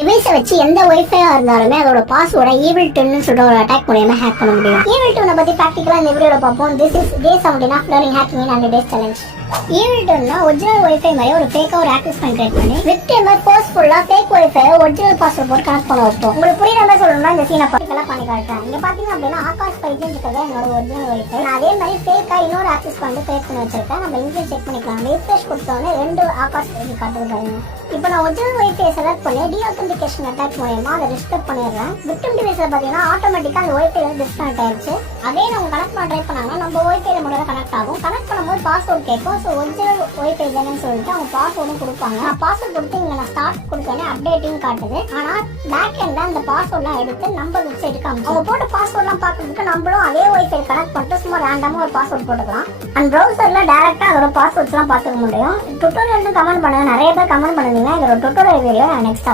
டிவைஸை வச்சு எந்த ஒய்ஃபையா இருந்தாலுமே அதோட பாஸ்வேர்டை ஈவில் டூன்னு சொல்ற ஒரு அட்டாக் மூலமா ஹேக் பண்ண முடியும். ஈவில் டூனை பத்தி பிராக்டிகலா இந்த வீடியோல பார்ப்போம். This is day 17 of learning hacking in 100 days challenge. Evil டூன்னா ஒரிஜினல் ஒய்ஃபை மாதிரி ஒரு ஃபேக்கா ஒரு ஆக்சஸ் பாயிண்ட் கிரியேட் பண்ணி விக்டிமர் ஃபோர்ஸ்ஃபுல்லா ஃபேக் ஒய்ஃபை ஒரிஜினல் பாஸ்வேர்ட் போட்டு கனெக்ட் பண்ண வைப்போம். உங்களுக்கு புரியுற மாதிரி சொல்லணும்னா இந்த சீனை பிராக்டிகலா பண்ணி காட்டுறேன். இங்க பாத்தீங்க அப்படின்னா ஆகாஷ் 5G இருக்கிறது என்னோட ஒரிஜினல் ஒய்ஃபை. நான் அதே மாதிரி ஃபேக்கா இன்னொரு ஆக்சஸ் பாயிண்ட் கிரியேட் பண்ணி வச்சிருக்கேன். நம்ம இங்கே செக் பண்ணிக்கலாம். ரிஃப்ரெஷ் கொடுத்தோன்னே 2 ஆகாஷ் 5G காட்டுது பாருங்க. இப்போ நான் ஒரிஜினல் ஒய்ஃபை செலக்ட் பண்ணி டீஆத்தென்டிகேஷன் அட்டாக் மூலமா அதை டிஸ்டர்ப் பண்ணிடுறேன். விக்டிம் டிவைஸ்ல பாத்தீங்கன்னா ஆட்டோமேட்டிக்கா அந்த ஒய்ஃபைல டிஸ்கனெக்ட் ஆயிடுச்சு. அதே நம்ம கனெக்ட் பண்ண ட்ரை பண்ணாங்கன்னா நம்ம ஒய்ஃபைல மட்டும் கனெக்ட் ஆகும். கனெக்ட் பண்ணும்போது பாஸ்வேர்ட் கேட்கும். ஸோ ஒரிஜினல் ஒய்ஃபை தானேன்னு சொல்லிட்டு அவங்க பாஸ்வேர்டும் கொடுப்பாங்க. நான் பாஸ்வேர்ட் கொடுத்து இங்க நான் ஸ்டார்ட் கொடுத்தோன்னே அப்டேட்டிங் காட்டுது. ஆனா பேக் எண்ட்ல அந்த பாஸ்வேர்ட்லாம் எடுத்து நம்ம வெப்சைட் காமிச்சு அவங்க போட்ட பாஸ்வேர்ட்லாம் பார்க்கறதுக்கு நம்மளும் அதே ஒய்ஃபை கனெக்ட் பண்ணிட்டு சும்மா ரேண்டமா ஒரு பாஸ்வேர்ட் போட்டுக்கலாம். அண்ட் ப்ரௌசர்ல டைரக்டா அதோட பாஸ்வேர்ட்ஸ்லாம் பார்த்துக்க முடியும். டுட்டோரியல் கமெண்ட் பண்ணுங்க. நிறைய பேர் கமெண்ட் பண்ணுவீங்க. இதோட டுட்டோரியல் நெக்ஸ்ட்